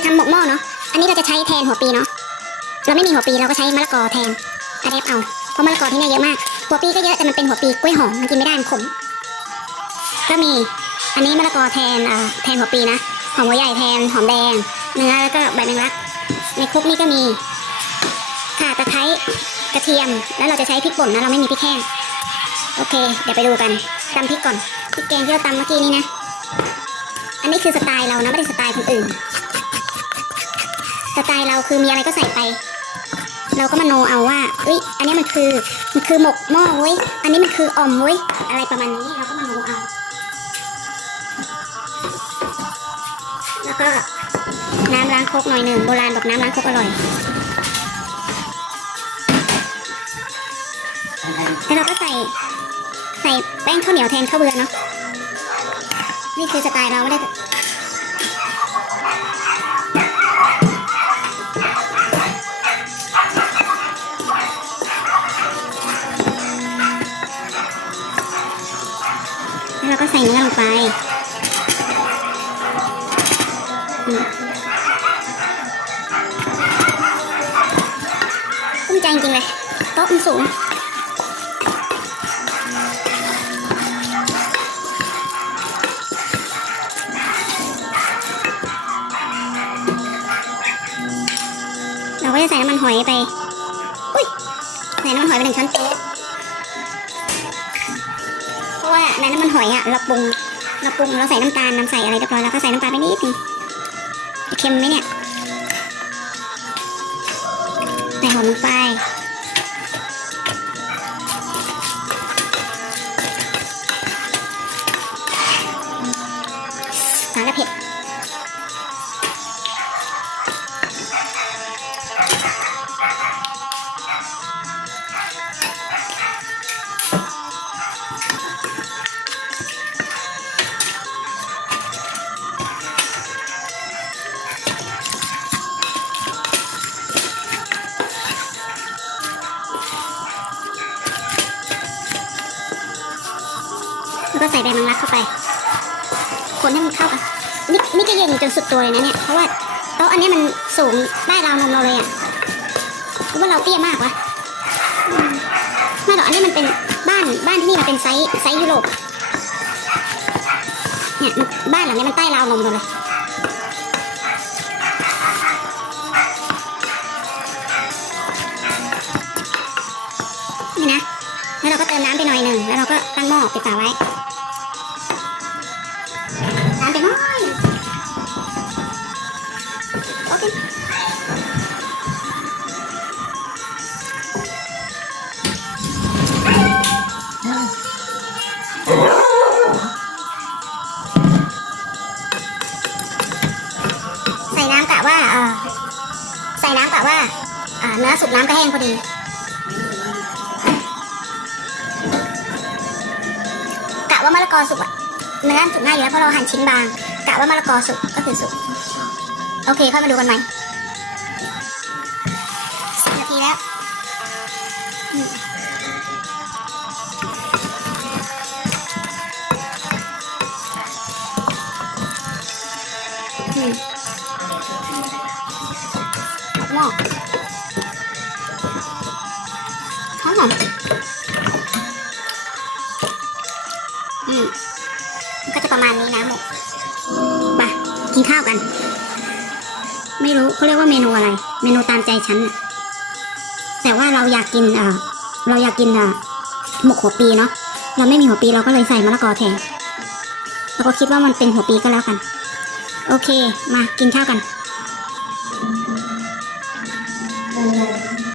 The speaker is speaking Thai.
จะทำหมกหม้อเนาะ อันนี้เราจะใช้แทนหัวปีเนาะ เราไม่มีหัวปีเราก็ใช้มะละกอแทนอะแดปเอา เพราะมะละกอที่เนี่ยเยอะมาก หัวปีก็เยอะแต่มันเป็นหัวปีกล้วยหอมมันกินไม่ได้มันขม ก็มี อันนี้มะละกอแทนอ่าแทนหัวปีนะ หอมหัวใหญ่แทนหอมแดง เนื้อแล้วก็ใบแมงลัก ในครกนี่ก็มีข่าตะไคร้กระเทียม แล้วเราจะใช้พริกป่นนะเราไม่มีพริกแห้ง โอเค เดี๋ยวไปดูกันตำพริกก่อน พริกแกงที่เราตำเมื่อกี้นี้นะ อันนี้คือสไตล์เรานะไม่ได้สไตล์คนอื่น ไตล์เราคือมีอะไรก็ใส่ไป เราก็มาโนเอาว่าเอ้ยอันนี้มันคือมันคือหมกหม้อเว้ยอันนี้มันคืออ่อมเว้ยอะไรประมาณนี้เราก็มาโนเอา แล้วก็น้ำล้างครกหน่อยหนึ่งโบราณบอกน้ำล้างครกอร่อยแล้วเราก็ใส่ใส่แป้งข้าวเหนียวแทนข้าวเบือเนาะนี่คือสไตล์เราไม่ได้ แล้วเราก็ใส่เนื้อลงไปอืมภูมิใจจริงเลยโต๊ะมันสูงเราก็จะใส่น้ำมันหอยไป อุ้ย ใส่น้ำมันหอยไปหนึ่งช้อนโต๊ะะว่าในน้ำมันหอยอะเราปรุงเราปรุงเราใส่น้ำตาลน้ำใส่อะไรเรียบร้อยแล้วก็ใส่น้ำปลาไปนิดนึงจะเค็มไหมเนี่ยใส่หอมลงไป แล้วก็ใส่ใบมังลักเข้าไป คนให้มันเข้ากันนี่นี่ก็เย็นจนสุดตัวเลยนะเนี่ย เพราะว่าโต๊ะอันนี้มันสูงได้ราวนมเราเลยอะหรือว่าเราเตี้ยมากวะไม่หรอกอันนี้มันเป็นบ้านบ้านที่นี่มันเป็นไซส์ไซส์ยุโรปเนี่ยบ้านหลังนี้มันใต้ราวนมเราเลยนี่นะ แล้วเราก็เติมน้ำไปหน่อยหนึ่ง แล้วเราก็ตั้งหม้อปิดฝาไว้ ว่าอใส่น้ำกะว่าอ่าเนื้อสุกน้ำก็แห้งพอดีกะว่ามะละกอสุกอะเนื้อสุกง่ายอยู่แล้วเพราะเราหั่นชิ้นบางกะว่ามะละกอสุกก็คือสุกโอเคค่อยมาดูกันใหม่สิบนาทีแล้ว หม้อหอมหอมอืมมันก็จะประมาณนี้นะหมกไปกินข้าวกัน ไม่รู้เขาเรียกว่าเมนูอะไร เมนูตามใจฉันน่ะแต่ว่าเราอยากกินเออเราอยากกินเออหมกหัวปีเนาะเราไม่มีหัวปีเราก็เลยใส่มะละกอแทนเราก็คิดว่ามันเป็นหัวปีก็แล้วกัน โอเค มากินข้าวกัน Thank you.